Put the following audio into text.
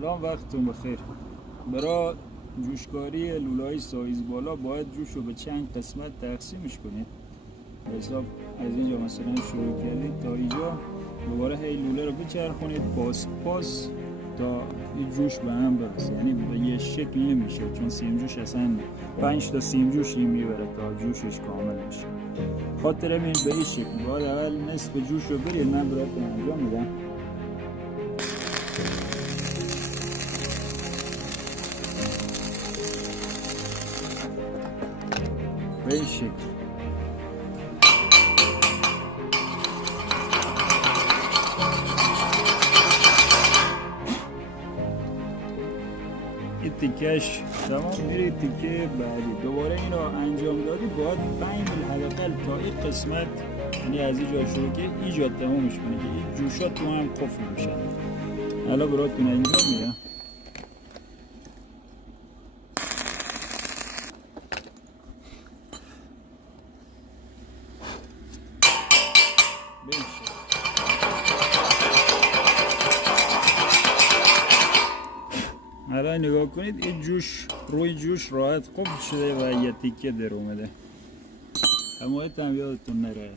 سلام، وقتتون بخیر. برای جوشکاری لوله‌های سایز بالا باید جوش رو به چند قسمت تقسیمش کنید. به حساب از اینجا مثلا شروع کردید تا اینجا دوباره هی لوله رو بچرخونید پاس تا این جوش به هم برسه، یعنی به یه شکل نمیشه، چون سیم جوش اصلا 5 تا سیم جوش میبره تا جوشش کامل بشه. خاطر همین به این شکل باید اول نصف جوش رو برید. من براتون انجام میدم. به این شکل این تیکش تمام میره. تیکه بعدی دوباره این رو انجام دادی باید 5 میل حداقل تا این قسمت، یعنی از اینجا شروع که اینجا تمامش کنه که این جوشات تو هم قفل میشن. حالا براتون انجام میدم. الان نگاه کنید این جوش روی جوش راحت قفل شده و یه تیکه در اومده. اما هم یادتون نره.